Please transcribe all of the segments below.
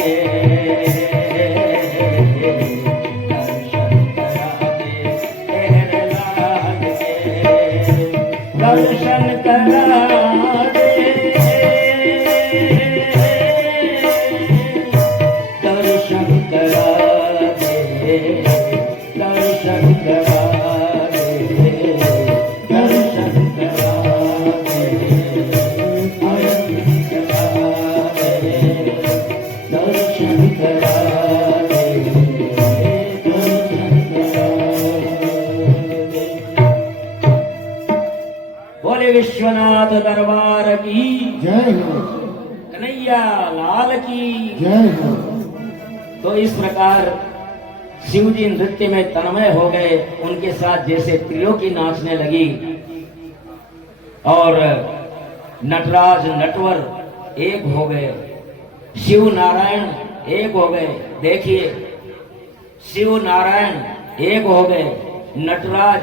के दर्शन करा दे, दर्शन करा दे, दर्शन करा दे, दर्शन करा दे, आरती करा दे, दर्शन करा दे, दर्शन करा दे। बोले विश्वनाथ दरबार की जय हो, कन्हैया लाल की जय हो। तो इस प्रकार शिव जी नृत्य में तन्मय हो गए, उनके साथ जैसे त्रिलोकी की नाचने लगी और नटराज नटवर एक हो गए, शिव नारायण एक हो गए। देखिए, शिव नारायण एक हो गए, नटराज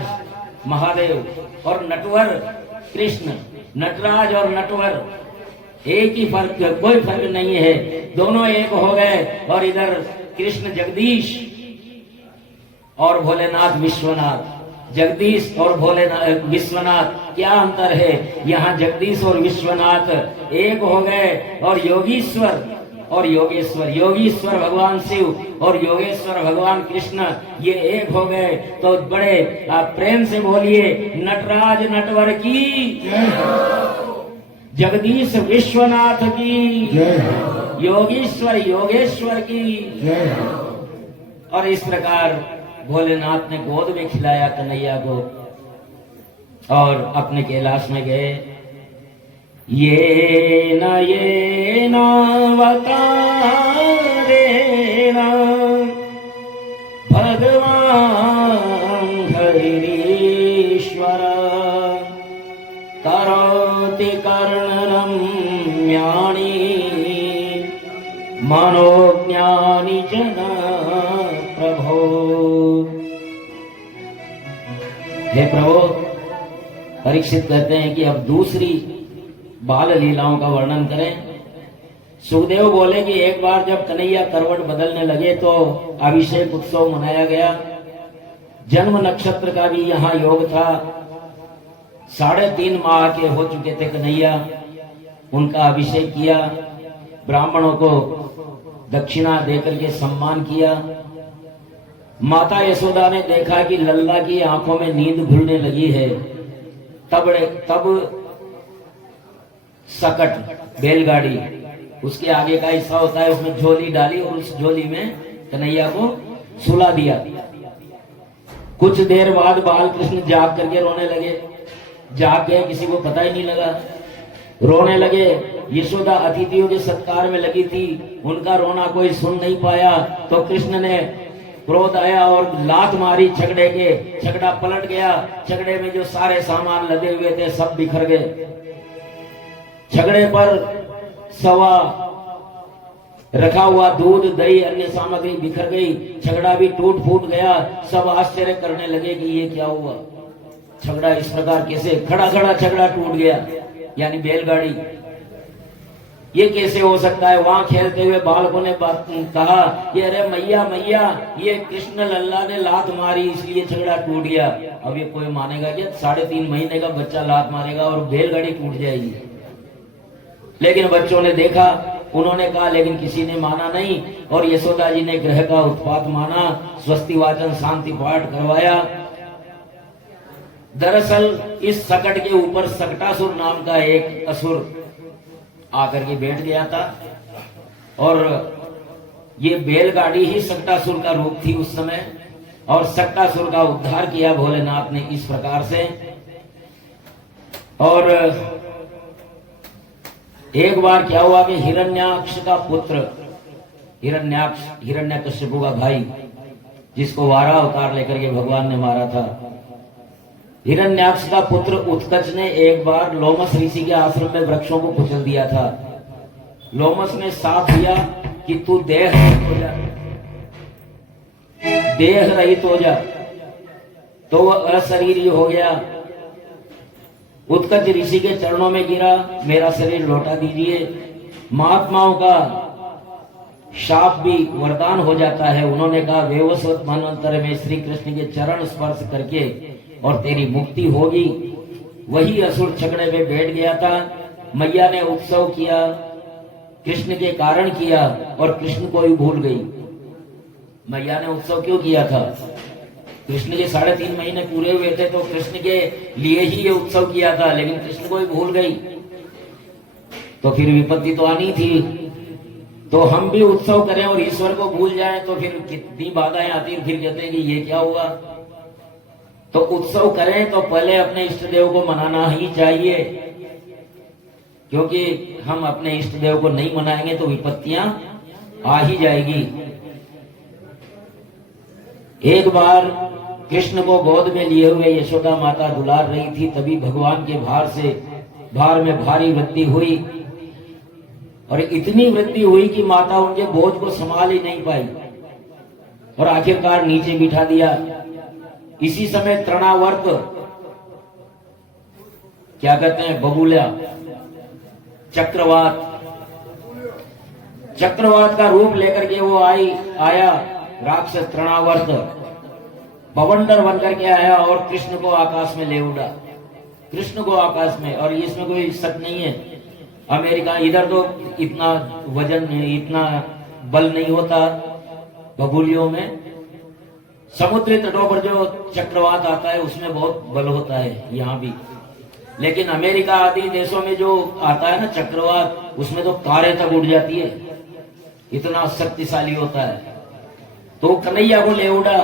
महादेव और नटवर कृष्ण। नटराज और नटवर एक ही फर्क, कोई फर्क नहीं है, दोनों एक हो गए। और इधर कृष्ण जगदीश और भोलेनाथ विश्वनाथ। जगदीश और भोलेनाथ विश्वनाथ क्या अंतर है? यहाँ जगदीश और विश्वनाथ एक हो गए और योगीश्वर और योगेश्वर, योगीश्वर भगवान शिव और योगेश्वर भगवान कृष्ण ये एक हो गए। तो बड़े आप प्रेम से बोलिए, नटराज नटवर की जय हो, जगदीश विश्वनाथ की जय हो, योगीश्वर योगेश्वर की। जय हो। और इस प्रकार भोलेनाथ ने गोद में खिलाया कन्हैया को और अपने कैलाश में गए। ये न वतारेना भगवान हरीश्वर करोति कर्णरम्याणि मनोज्ञानि जन प्रभो। हे प्रभु, परीक्षित कहते हैं कि अब दूसरी बाल लीलाओं का वर्णन करें। सुखदेव बोले कि एक बार जब कन्हैया करवट बदलने लगे तो अभिषेक उत्सव मनाया गया। जन्म नक्षत्र का भी यहाँ योग था। 3.5 माह के हो चुके थे कन्हैया, उनका अभिषेक किया, ब्राह्मणों को दक्षिणा देकर के सम्मान किया। माता यशोदा ने देखा कि लल्ला की आंखों में नींद घुलने लगी है। तब सकट बैलगाड़ी, उसके आगे का हिस्सा होता है, उसमें झोली डाली और उस झोली में कन्हैया को सुला दिया। कुछ देर बाद बाल कृष्ण जाग करके रोने लगे। जाग गए, किसी को पता ही नहीं लगा, रोने लगे। यशोदा अतिथियों के सत्कार में लगी थी, उनका रोना कोई सुन नहीं पाया। तो कृष्ण ने क्रोध आया और लात मारी छकड़े के, छकड़ा पलट गया। छकड़े में जो सारे सामान लदे हुए थे सब बिखर गए। छकड़े पर सवा रखा हुआ दूध, दही, अन्य सामग्री बिखर गई। छकड़ा भी टूट फूट गया। सब आश्चर्य करने लगे कि ये क्या हुआ, छकड़ा इस प्रकार कैसे, खड़ा खड़ा छकड़ा टूट गया, यानी बैलगाड़ी, ये कैसे हो सकता है? वहां खेलते हुए बालकों ने कहा कि अरे मैया मैया, ये कृष्ण लल्ला ने लात मारी इसलिए छकड़ा टूट गया। अब ये कोई मानेगा क्या? 3.5 महीने का बच्चा लात मारेगा और बैलगाड़ी टूट जाएगी? लेकिन बच्चों ने देखा, उन्होंने कहा, लेकिन किसी ने माना नहीं। और यशोदा जी ने ग्रह का उत्पात माना, स्वस्ति वाचन शांति पाठ करवाया। दरअसल इस सकट के ऊपर सकटासुर नाम का एक असुर आकर के बैठ गया था और ये बैलगाड़ी ही सकटासुर का रूप थी उस समय। और सकटासुर का उद्धार किया भोलेनाथ ने इस प्रकार से। और एक बार क्या हुआ कि हिरण्याक्ष का पुत्र, हिरण्याक्ष हिरण्यकश्यपु का भाई, जिसको वारा अवतार लेकर के भगवान ने मारा था, हिरण्याक्ष का पुत्र उत्कच ने एक बार लोमस ऋषि के आश्रम में वृक्षों को कुचल दिया था। लोमस ने साथ दिया कि तू देह रहित हो जा, देह रहित हो जा। तो वह अशरीरी हो गया। उत्कच ऋषि के चरणों में गिरा, मेरा शरीर लौटा दीजिए। महात्माओं का शाप भी वरदान हो जाता है। उन्होंने कहा वेवस्वत मनवंतर में श्री कृष्ण के चरण स्पर्श करके और तेरी मुक्ति होगी। वही असुर छकड़े में बैठ गया था। मैया ने उत्सव किया, कृष्ण के कारण किया और कृष्ण को ही भूल गई। मैया ने उत्सव क्यों किया था? कृष्ण के 3.5 महीने पूरे हुए थे तो कृष्ण के लिए ही ये उत्सव किया था, लेकिन कृष्ण को ही भूल गई तो फिर विपत्ति तो आनी थी। तो हम भी उत्सव करें और ईश्वर को भूल जाएं तो फिर कितनी बाधाएं आती हैं, फिर कहते हैं कि ये क्या हुआ। तो उत्सव करें तो पहले अपने इष्ट देव को मनाना ही चाहिए, क्योंकि हम अपने इष्ट देव को नहीं मनाएंगे तो विपत्तियां आ ही जाएगी। एक बार कृष्ण को गोद में लिए हुए यशोदा माता दुलार रही थी, तभी भगवान के भार में भारी वृद्धि हुई और इतनी वृद्धि हुई कि माता उनके बोझ को संभाल ही नहीं पाई और आखिरकार नीचे बिठा दिया। इसी समय तृणावर्त, क्या कहते हैं, बबूला, चक्रवात का रूप लेकर के वो आया राक्षस तृणावर्त, बवंडर बनकर के आया और कृष्ण को आकाश में ले उड़ा, कृष्ण को आकाश में। और इसमें कोई शक नहीं है, अमेरिका इधर तो इतना वजन, इतना बल नहीं होता बबूलियों में। समुद्री तटों पर जो चक्रवात आता है उसमें बहुत बल होता है यहाँ भी, लेकिन अमेरिका आदि देशों में जो आता है ना चक्रवात, उसमें तो कारें तक उड़ जाती है, इतना शक्तिशाली होता है। तो कन्हैया को ले उड़ा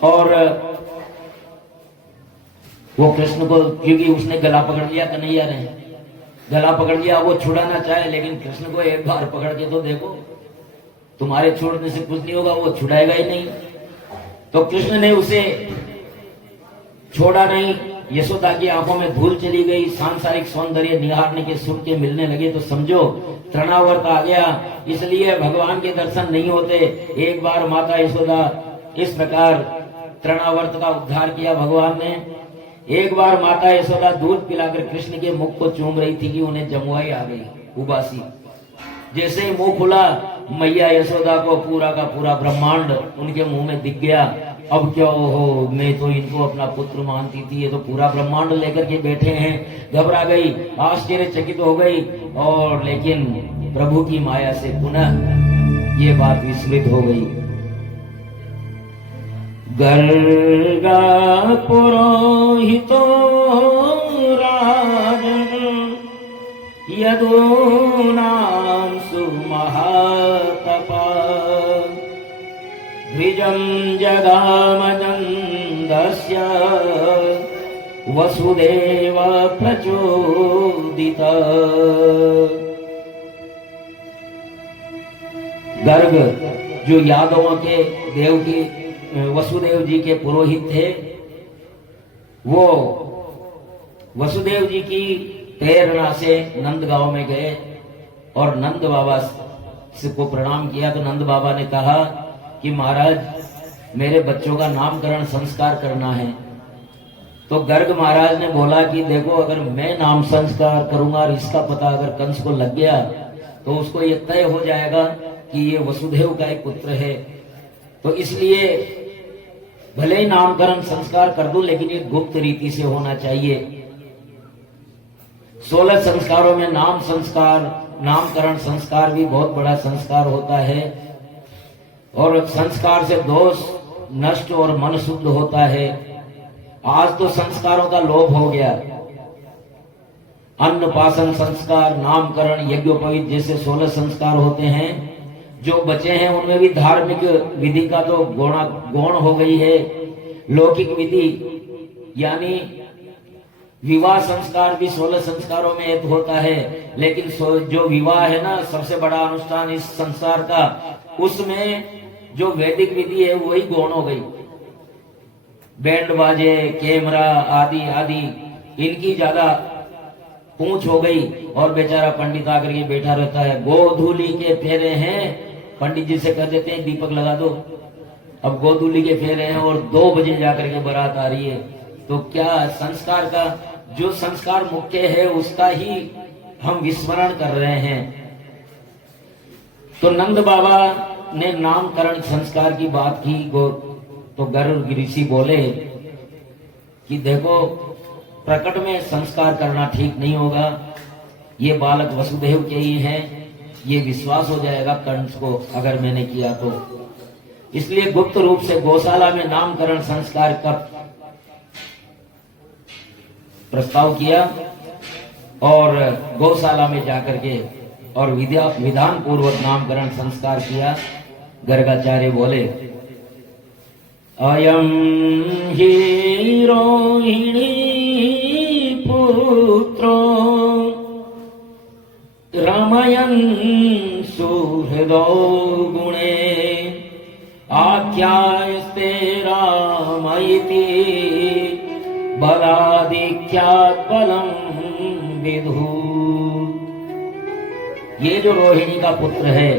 और वो कृष्ण को, क्योंकि उसने गला पकड़ लिया, कन्हैया ने गला पकड़ लिया, वो छुड़ाना चाहे, लेकिन कृष्ण को एक बार पकड़ के तो देखो, तुम्हारे छोड़ने से कुछ नहीं होगा, वो छुड़ाएगा ही नहीं। तो कृष्ण ने उसे छोड़ा नहीं। यशोदा की आंखों में धूल चली गई, सांसारिक सौंदर्य निहारने के सुख के मिलने लगे तो समझो तृणावर्त आ गया। इसलिए भगवान के दर्शन नहीं होते। एक बार माता यशोदा इस प्रकार तृणावर्त का उद्धार किया भगवान ने। एक बार माता यशोदा दूध पिलाकर कृष्ण के मुख को चूम रही थी कि उन्हें जमुआई आ गई, उबासी। जैसे ही मुंह खुला, मैया यशोदा को पूरा का पूरा ब्रह्मांड उनके मुंह में दिख गया। अब क्या हो, मैं तो इनको अपना पुत्र मानती थी, ये तो पूरा ब्रह्मांड लेकर के बैठे हैं। घबरा गई, आश्चर्यचकित हो गई, और लेकिन प्रभु की माया से पुनः ये बात विस्मृत हो गई। गर्गा पुरोहितो राजन यदूनां सुमहातपा द्विजं जगामनन्दस्य वसुदेव प्रचोदित। गर्ग जो यादवों के देव की वसुदेव जी के पुरोहित थे, वो वसुदेव जी की प्रेरणा से नंद गांव में गए और नंद बाबा को प्रणाम किया। तो नंद बाबा ने कहा कि महाराज, मेरे बच्चों का नामकरण संस्कार करना है। तो गर्ग महाराज ने बोला कि देखो, अगर मैं नाम संस्कार करूंगा और इसका पता अगर कंस को लग गया तो उसको ये तय हो जाएगा कि ये वसुदेव का एक पुत्र है। तो इसलिए भले ही नामकरण संस्कार कर दूं, लेकिन ये गुप्त रीति से होना चाहिए। 16 संस्कारों में नाम संस्कार, नामकरण संस्कार भी बहुत बड़ा संस्कार होता है। और संस्कार से दोष नष्ट और मन शुद्ध होता है। आज तो संस्कारों का लोभ हो गया। अन्नपासन संस्कार, नामकरण, यज्ञोपवीत जैसे 16 संस्कार होते हैं। जो बचे हैं उनमें भी धार्मिक विधि का तो गौण हो गई है। लौकिक विधि यानी विवाह संस्कार भी 16 संस्कारों में एक होता है, लेकिन जो विवाह है ना, सबसे बड़ा अनुष्ठान इस संसार का, उसमें जो वैदिक विधि है वही गौण हो गई। बैंड बाजे, कैमरा आदि आदि इनकी ज्यादा पूंछ हो गई, और बेचारा पंडित आकर के बैठा रहता है। गोधूली के फेरे हैं, पंडित जी से कह देते हैं दीपक लगा दो। अब गोधूली के फेरे हैं और 2 बजे जाकर के बारात आ रही है। तो क्या संस्कार का, जो संस्कार मुख्य है उसका ही हम विस्मरण कर रहे हैं। तो नंद बाबा ने नामकरण संस्कार की बात की तो गर्ग ऋषि बोले कि देखो, प्रकट में संस्कार करना ठीक नहीं होगा, ये बालक वसुदेव के ही हैं, ये विश्वास हो जाएगा कंस को अगर मैंने किया तो। इसलिए गुप्त रूप से गौशाला में नामकरण संस्कार का प्रस्ताव किया और गौशाला में जाकर के और विधान पूर्वक नामकरण संस्कार किया। गर्गाचार्य बोले, अयम ही रोहिणी पुत्रो रमयन् सुहृदो गुणे आख्यायस्ते राम इति बलाधिक्यात् बलं विदु। ये जो रोहिणी का पुत्र है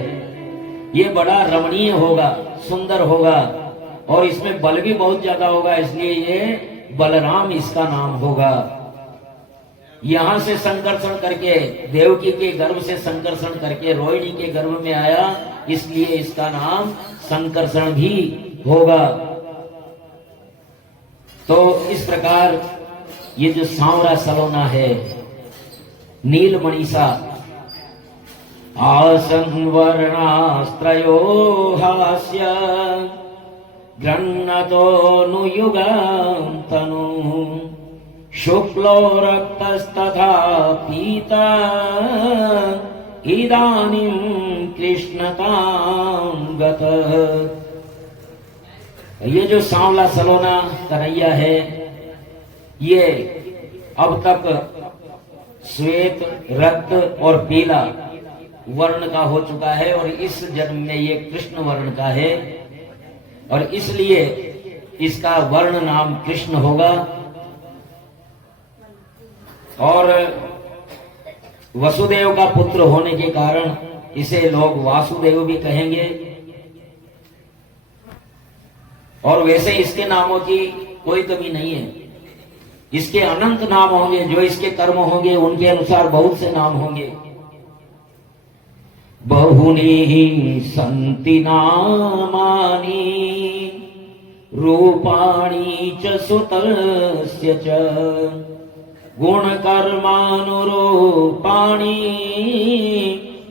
ये बड़ा रमणीय होगा, सुंदर होगा और इसमें बल भी बहुत ज्यादा होगा, इसलिए ये बलराम इसका नाम होगा। यहां से संकर्षण करके देवकी के गर्भ से संकर्षण करके रोहिणी के गर्भ में आया, इसलिए इसका नाम संकर्षण भी होगा। तो इस प्रकार ये जो सांवरा सलोना है, नीलमणिसा, आसन वर्णास्त्रयो हास्य गृह्णतो नुयुगं तनु शुक्लो रक्तस्तथा पीता इदानीं कृष्णतां गतः। ये जो सांवला सलोना कन्हैया है, ये अब तक श्वेत, रक्त और पीला वर्ण का हो चुका है और इस जन्म में ये कृष्ण वर्ण का है और इसलिए इसका वर्ण नाम कृष्ण होगा। और वसुदेव का पुत्र होने के कारण इसे लोग वासुदेव भी कहेंगे और वैसे इसके नामों की कोई कमी नहीं है। इसके अनंत नाम होंगे, जो इसके कर्म होंगे उनके अनुसार बहुत से नाम होंगे। बहुनी सन्ति नामानि रूपाणि च सुतस्य च गुणकर्मानुरूपाणि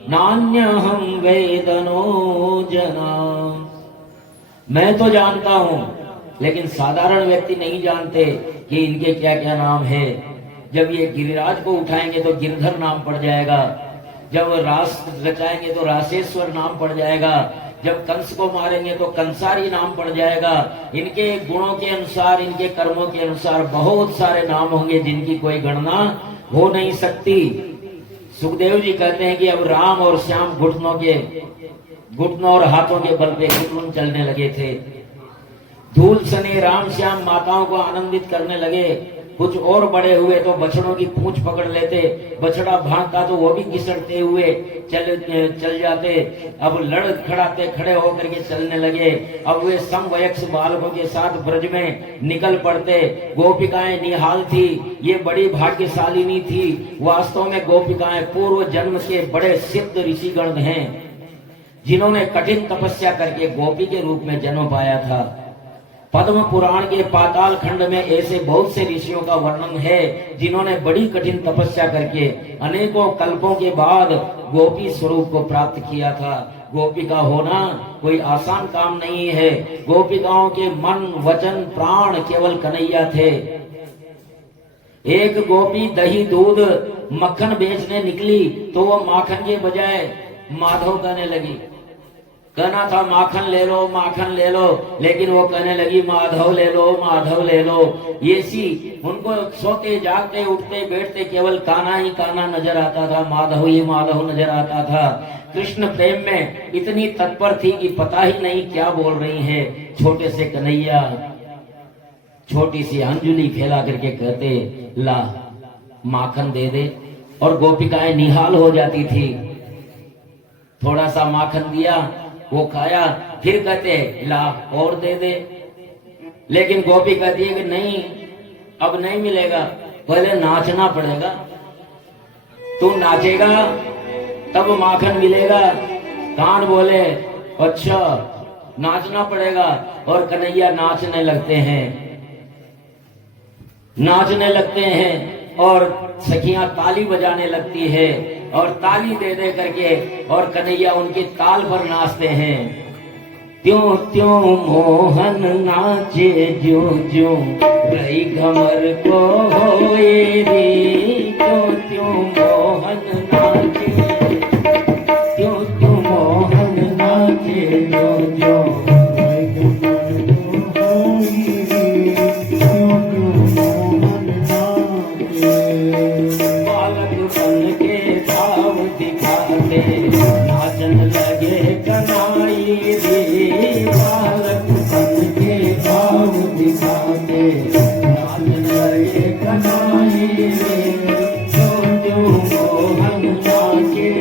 नान्यहं वेदनो जना। मैं तो जानता हूं, लेकिन साधारण व्यक्ति नहीं जानते कि इनके क्या क्या नाम है। जब ये गिरिराज को उठाएंगे तो गिरधर नाम पड़ जाएगा, जब रास रचाएंगे तो रासेश्वर नाम पड़ जाएगा, जब कंस को मारेंगे तो कंसारी नाम पड़ जाएगा। इनके गुणों के अनुसार, इनके कर्मों के अनुसार बहुत सारे नाम होंगे जिनकी कोई गणना हो नहीं सकती। सुखदेव जी कहते हैं कि अब राम और श्याम घुटनों और हाथों के बल पे घुटन चलने लगे थे। धूल सने राम श्याम माताओं को आनंदित करने लगे। कुछ और बड़े हुए तो बछड़ों की पूंछ पकड़ लेते, बछड़ा भागता तो वो भी घिसटते हुए चल जाते। अब खड़े होकर के चलने लगे। अब वे समवयस्क बालकों के साथ ब्रज में निकल पड़ते। गोपिकाएं निहाल थी, ये बड़ी भाग्यशालिनी थी। वास्तव में गोपिकाएं पूर्व जन्म के बड़े सिद्ध ऋषिगण हैं, जिन्होंने कठिन तपस्या करके गोपी के रूप में जन्म पाया था। पद्म पुराण के पाताल खंड में ऐसे बहुत से ऋषियों का वर्णन है जिन्होंने बड़ी कठिन तपस्या करके अनेकों कल्पों के बाद गोपी स्वरूप को प्राप्त किया था। गोपिका होना कोई आसान काम नहीं है। गोपिकाओं के मन, वचन, प्राण केवल कन्हैया थे। एक गोपी दही, दूध, मक्खन बेचने निकली तो वो माखन के बजाय माधव कहने लगी। कहना था माखन ले लो, माखन ले लो, लेकिन वो कहने लगी माधव ले लो, माधव ले लो। ये सी उनको सोते जागते उठते बैठते केवल कान्हा ही कान्हा नजर आता था, माधव ही माधव नजर आता था। कृष्ण प्रेम में इतनी तत्पर थी कि पता ही नहीं क्या बोल रही है। छोटे से कन्हैया छोटी सी अंजुली फैला करके कहते ला माखन दे दे, और गोपिकाएं निहाल हो जाती थी। थोड़ा सा माखन दिया, वो खाया, फिर कहते ला और दे दे। लेकिन गोपी कहती है कि नहीं, अब नहीं मिलेगा, पहले नाचना पड़ेगा। तू नाचेगा तब माखन मिलेगा। कान बोले अच्छा नाचना पड़ेगा, और कन्हैया नाचने लगते हैं, नाचने लगते हैं, और सखियां ताली बजाने लगती है, और ताली दे दे करके और कन्हैया उनके ताल पर नाचते हैं। त्यों त्यों मोहन नाचे ज्यों ज्यों रही घमर को होए रे, त्यों त्यों मोहन नाचे, त्यों त्यों मोहन नाचे ज्यों ज्यों रही घमर को होए रे, त्यों त्यों मोहन नाचे। बालक बन के भाव दिखाते नाचन लगे कन्हैया रे, बालक बन के भाव दिखाते नाचन लगे कन्हैया रे, त्यों त्यों मोहन नाचे।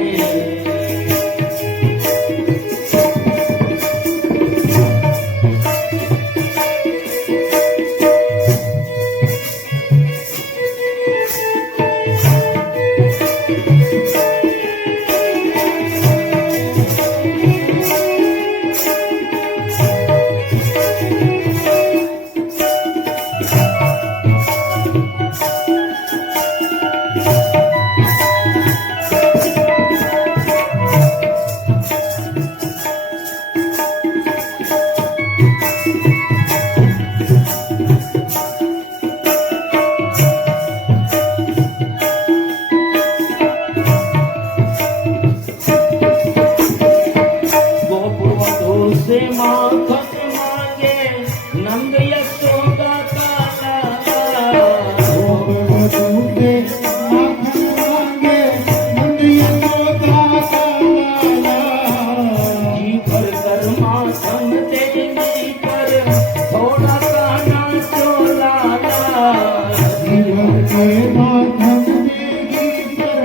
से माखन मांगे नंद यशोदा का लाला, से माखन मांगे नंद यशोदा का लाला, जी भर कर माखन देने पर थोड़ा सा नाचो लाला, जी भर के माखन देने पर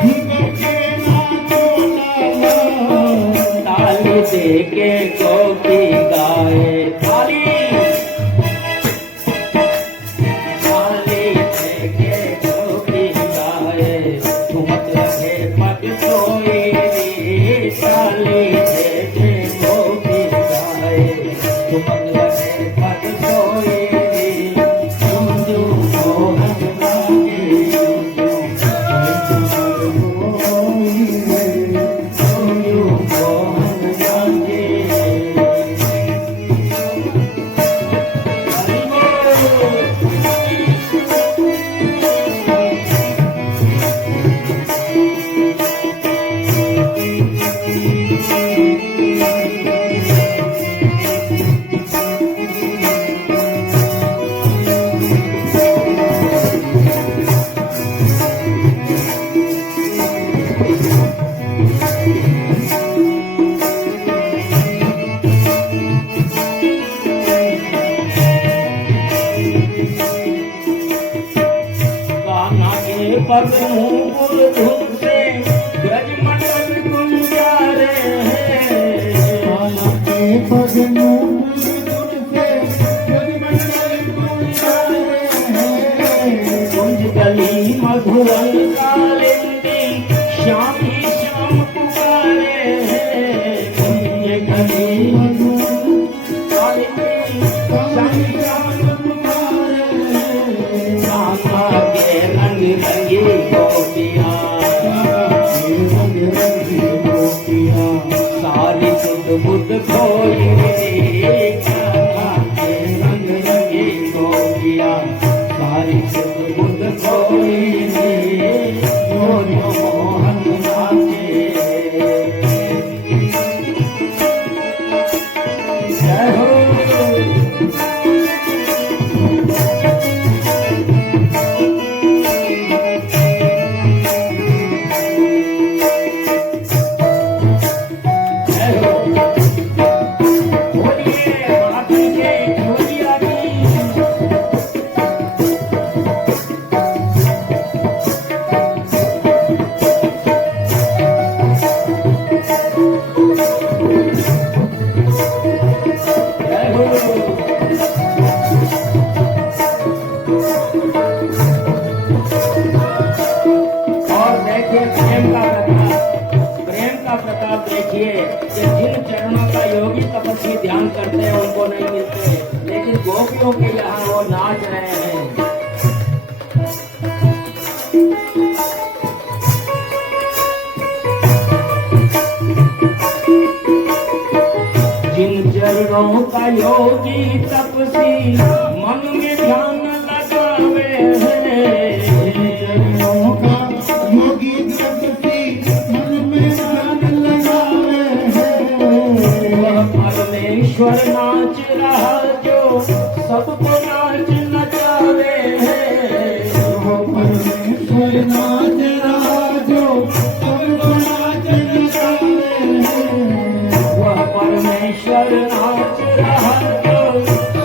जी भर के नाचो लाला, ताली दे के गोपी गाए ताली, ताली दे के गोपी गाए, ठुमक रखे पट सोए रे, ताली दे के गोपी गाए, ठुमक रखे पट सोए रे, तुम जो मोहन लागे, तुम जो मोहन लागे। कान्हा के पग मुकुल धूप से ब्रजमंडल गुंजारे हैं, कान्हा के पग मुकुल धूप से ब्रजमंडल गुंजारे हैं, कुंज गली मधुरन कालिंदी श्याम ही श्याम पुकारे हैं, कुंज गली मधुरन कालिंदी श्याम ही श्याम पुकारे हैं, कान्हा के रंग रंगी गोपियाँ, रंग रंगी गोपियाँ, सारी सुध बुध खोई रे, कान्हा के रंग रंगी गोपियाँ, सारी सुध बुध खोई रे, जो मोहन नाचे। जय हो। और देखिए प्रेम का कथा, प्रेम का प्रताप देखिए कि जिन चरणों का योगी तपस्वी ध्यान करते हैं उनको नहीं मिलते, लेकिन गोपियों के यहाँ वो नाच रहे हैं। जिन चरणों का योगी तपस्वी मन में ध्यान लगावे हैं, चरणों का योगी तपस्वी मन में ध्यान लगावे हैं। वह परमेश्वर नाच रहा जो सबको नाच नचावे हैं। वो परमेश्वर नाच रहा जो सबको नाच नचावे हैं। वह परमेश्वर नाच रहा जो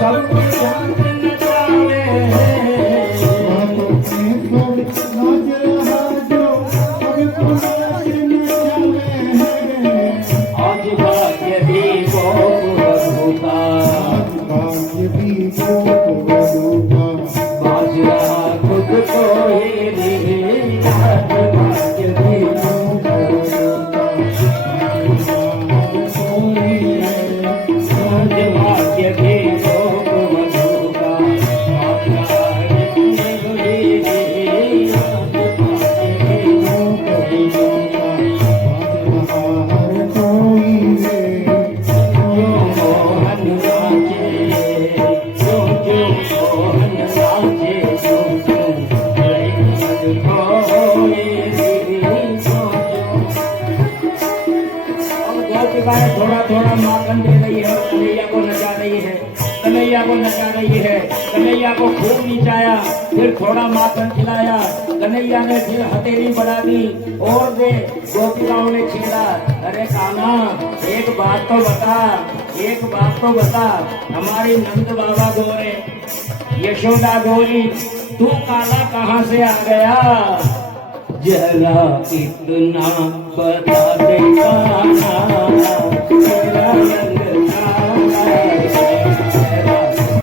सबको नाच नचावे हैं। वो परमेश्वर नाच रहा जो सबको नाच नचावे हैं। आज भाग्य भी गोप का भाग्य भी गोप बलूका। बाज रहा खुद को ही नहीं। आज भाग्य भी गोप बलूका। कोई है आज भाग्य भी गोप का। आज भाग्य भी आज भाग्य भी गोप बलूका। बादशाह कोई है जो मोहन नाचे, जो मोहन नाचे, जो प्रेम खोए अब गोपिकाएं थोड़ा थोड़ा माखन दे रही है, कन्हैया को नचा रही है, कन्हैया को नचा रही है। कन्हैया को खूब निचाया, फिर थोड़ा माखन खिलाया। कन्हैया ने फिर हथेली बढ़ा दी और वे गोपिकाओं ने छेड़ा, अरे कान्हा एक बात तो बता, एक बात तो बता, हमारी नंद बाबा गोरे, यशोदा गोरी, तू काला कहाँ से आ गया? जरा इतना बता दे कान्हा,